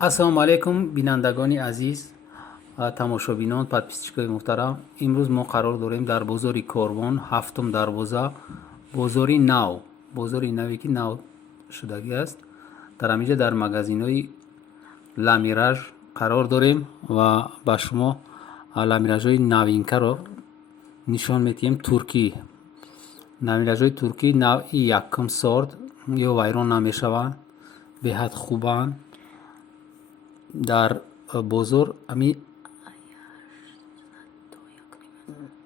ассалому алайкум бинандагони азиз, тамошобинон, подписчикои муҳтарам. Имрӯз мо қарор дорем дар бозори Корвон, ҳафтум дарвоза, бозори нав, бозори наве ки нав шудагӣ аст. Дар ҳаминҷа дар магазинҳои ламираж қарор дорем ва ба шумо ламиражҳои навинкаро нишон медиҳем. Туркӣ ламиражҳои туркӣ навъи якум сорт ё вайрон намешаванд, беҳад хубанд. Дар бозор ами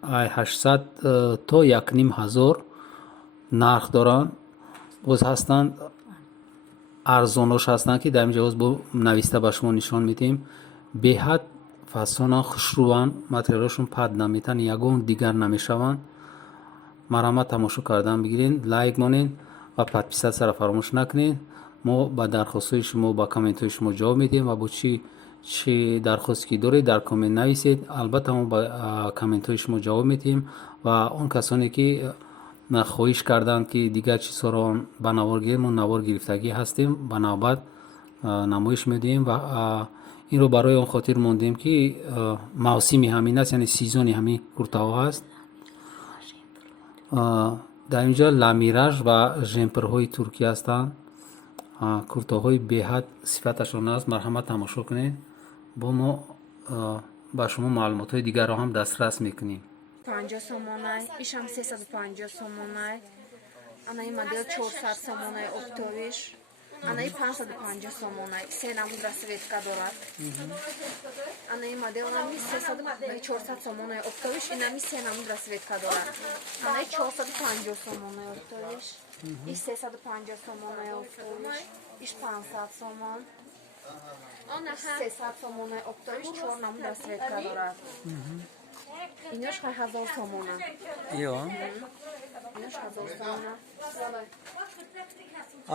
800 то 1500 нарх доранд. боз ҳастанд арзонош ҳастанд ки дар ин ҷо бо нависта ба шумо нишон медиҳем. беҳад фасона хушрӯанд, материалошон пад наметан, ягон дигар намешаванд. марҳамат тамошо кардан бигирен, лайк монен ва подписатсияро фаромӯш накунед. мо ба дархостҳои шумо, ба комментҳои шумо ҷавоб медиҳем ва бо чӣ дархосте ки доред дар коммент нависед. албатта мо ба комментҳои шумо ҷавоб медиҳем ва он касоне ки хоҳиш карданд ки дигар чизҳоро ба навор гирем, мо навор гирифтагӣ ҳастем, ба навбат намоиш медиҳем ва инро барои он хотир мондем ки мавсими ҳамин аст, яъне сезони ҳамин куртаҳо ҳаст. дар ин ҷо ламираж ва жемпрҳои туркӣ ҳастанд. куртаҳои беҳад сифаташон аст. марҳамат тамошо кунед. бо мо ба шумо маълумотҳои дигарро ҳам дастрас мекунем. 50 сомонай, ишам 350 сомонай, анаи модел 400 сомонай октовиш, анаи 550 сомонай, се намуд расветка дорад. анаи модел нами 400 сомонай октовиш, инами се намуд расветка дорад. анаи 450 сомонай октовиш, иш 350 сомонай октовиш, иш 500 сомон, 300 сомонай октовиш, 4 намуд расветка дорад. Инош 1000 сомона. Ё. Инош 1000 сомона.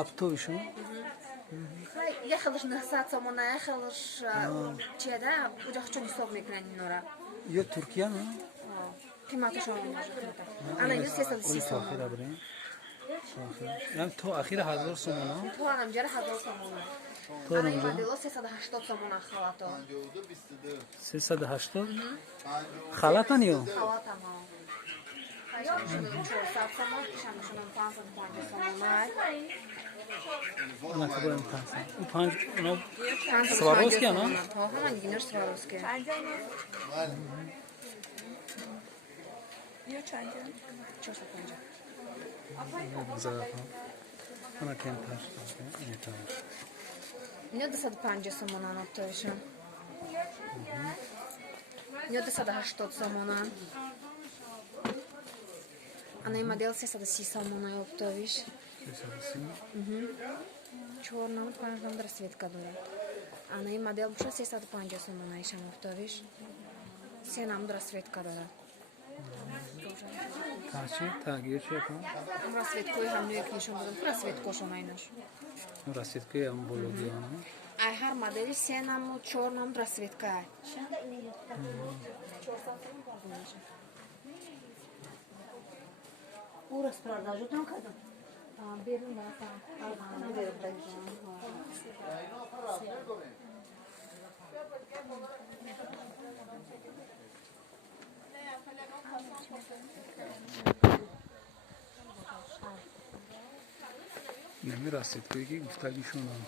Аптовишон? Я хелш 900 сомона, я хелш чеда, уҷа чун ҳисоб мекунан инора. Ё Туркия, не? Қиматашон може. Ана ин 330 сомона. Ям то ахира 1000 сомона? То анам ҷара 1000 сомона. Ана ин модело 380 сомона халато. 380? Халатан ё? Халатам ҳа. 400 сомон, ишамшунам 550 сомона. Ана кабарам 500. У 5 оно Сваровски ана? То ҳаман гинаш Сваровски. Ё чанҷа? 450. Ана кемтар. Ино 250 сомонан оптовишам. Ино 280 сомонан. Анаи модел 330 сомонай оптовиш. 4 намуд 5 намуд расветка дорад. Анаи модел буша 350 сомонаишам оптовиш. 3 намуд расветка дорад. Качи тагир чекам? Расветкои ҳамнӯе ки нишон додам, расветкошон айнаш. Расветкои ам болоди ана? Ай ҳар модели 3 намуд 4 намуд расветка ай. У распродажу там когда? Берун рафтам. нами расветкое ки гуфтагишонам.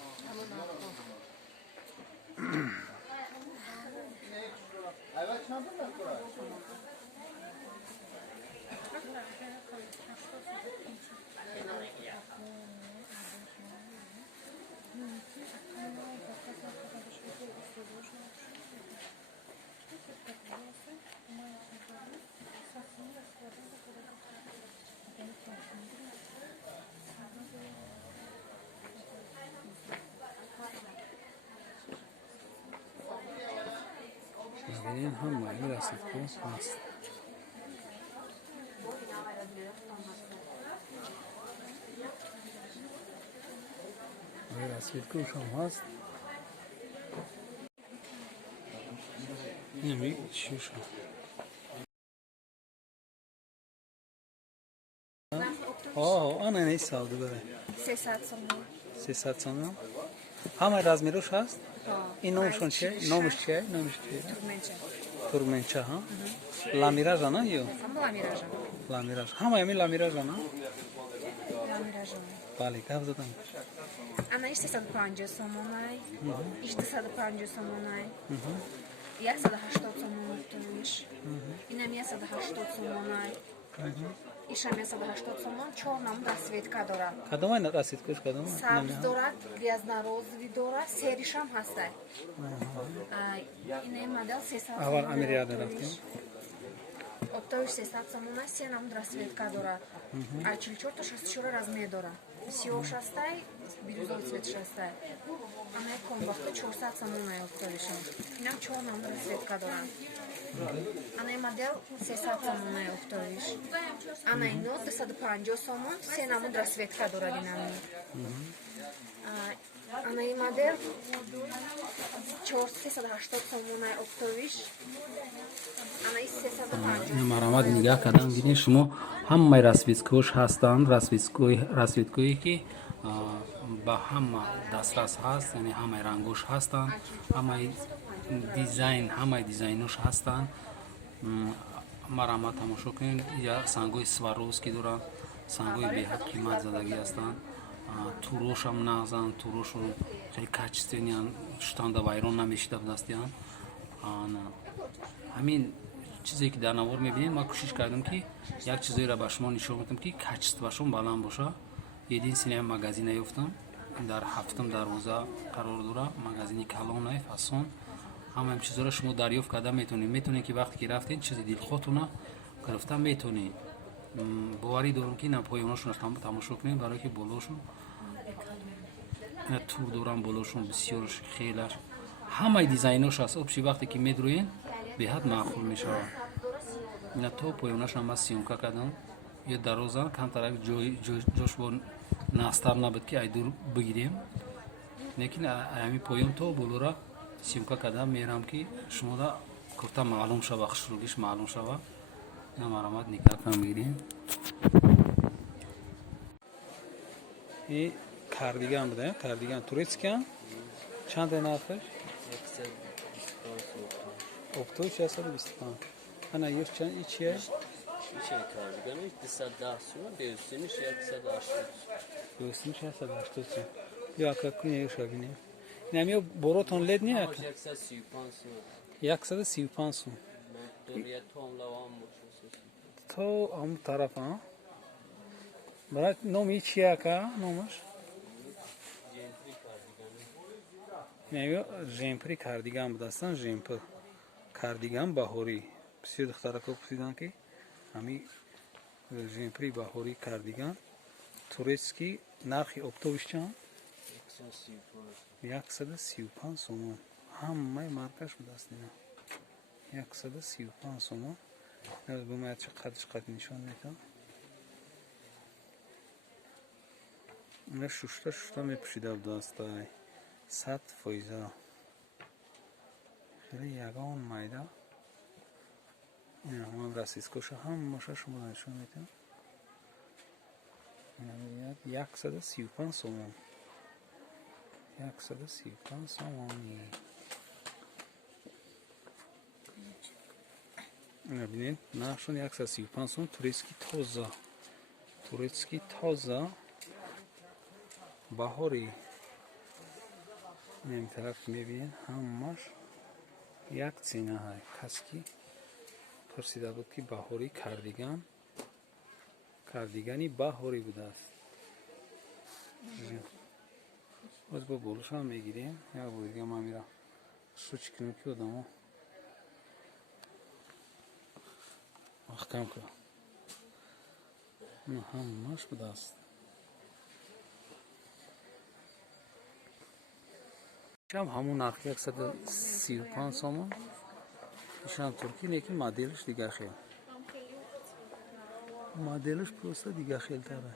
این هم معنی رسید کنس هست. رسید کنس هم هست. نمی چیش هم. آن این سعودی بره. 300 сомон. 300 сомон. ҳамаи размерош ҳаст? این نامشون چیه؟ نامش چیه؟ نامش چیه؟ Türkmençe. تورمنچه ها؟ لامیراژ نه یا؟ Ama lamirajan. لامیراژ همه همین لامیراژ نه؟ Lamirajan. بله گفت دادم. Ana iş 350 somonay. İş 350 somonay. 180 somon tutuş. İnem 180 somonay. İşam 180 somon. Чорному расцветка дора. کدوم این رسید کش کدوم؟ Sabz dora, грязно-розовый dora, серишам هستای. این مدل 300 اول امیریاد رفتیم. Оптовиш 300 somонay, сенам расцветка дора. А чилчорто шестчора размер дора. Сио шастай, бирюзовый цвет шастай. Она и комбахта 400 somонay оптовишам. Инам чорнам расцветка дора. Она и модель 300 somonay оптовиш. Она и нот 250 somon, сенам расцветка дора динамни. Она и модель 480 somonay оптовиш. Она и 350. مرامد نگاه کردم ببینید شما همه رسویسکوش هستند رسویسکویی که با همه دسترس هست یعنی همه رنگوش هستند همه دیزاینوش هستند مرامد تماشا کنید یا سنگوی سواروس که دارن سنگوی به حد قیمت زدگی هستند توروش هم نازن توروش خیلی کچستین شتانده وایرون نمیشیده بدستیان همین چیزی که در نوار میبینید ما کوشش کردیم که یک چیزی را به شما نشون بدم که کچستواشون بلند باشه یدین سینما مگزین نیفتم در هفتم دروازه قرار داره مگزینی کلان فاسون همه چیزا را شما دریافت کرده میتونید که وقتی که رفتین چیزی دل خودتون گرفتن میتونید باوری دارم که پایانشون رو تماشا کنید برای که بالاشون تور دوران بالاشون بسیار خیلی همه دیزایناش هست обши وقتی که میدروین به حد معقول میشه اینا تو پایانش هم سیمکا کردم یه درازه کم طرف جوش با نستر نبود که ای دور بگیریم لیکن همین پایان تو بلورا سیمکا کردم میرم که شما دا کفتا معلوم شوه خشروگیش معلوم شوه اینا مرامت نگاه کنم بگیریم این کاردیگان بوده کاردیگان туrecki هم چند نرخش؟ Opto 625. Ana yer çan içe. Şey kardiganı 210 sum, devsini 180. Göğsünü 680. Ya kakun yer şabine. Nemiyo boroton led niye? 135 sum. 135 sum. Doriye tomlavan boşası. To am tarafa. Bırak nomi içe ka nomuş. Jempri kardiganı. Nemiyo jempri kardigan budastan jempri. کاردیگان باهوری بسیار دخترها کو پرسیدن که همین ژنپری باهوری کاردیگان туrecki نرخی اپتوش چند 135 سومون همه مارکش به دست اینا 135 سومون از بومید چقدرش قد نشون میده اینا شوشتا میپوشیده به دستای 100% خیلی یگان مایده این هم رسیسکوش هم ماشه شما نشون میدم این 135 سومون 135 سومونی این بینید نقشون 135 سومون туrecki تازه باهوری این طرف میبینید همش یک цена های کسی پرسیده بود که باهوری کاردیگانی باهوری بوده است باز با بولوش هم میگیریم یا بودیگه ما میرم سوچ کنیم که آدمو محکم کنم همش بوده است همون نرخی 135 سومون ایشان ترکی لیکن مدلش دیگه خیلی مدلش پروسته دیگه خیلی تره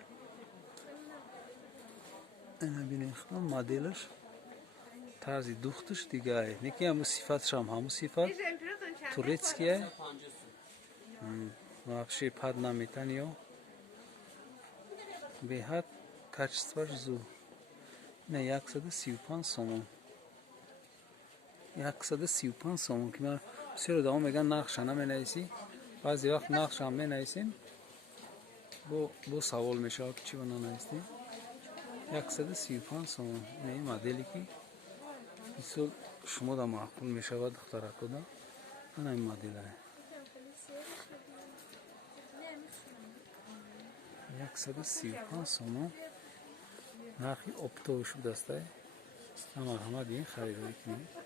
اینا بینید خواهم مدلش طرزی دوختش دیگه نیکی همون صفتش همون صفت туreckiه نقشی پد نمیتن یا به حد کچستوش زو نه 135 سومون 135 сомон ки ман бисёр одамон меган нақша наменависӣ. Баъзе вақт нақшам менависем бо савол мешавад ки чиро нанавистӣ. 135 сомон ин моделе ки мисол шумода маъқул мешавад духтаракода. Ана ин моделае 135 сомон нархи оптовӣ шудааст. марҳамат ин харидорӣ кунед.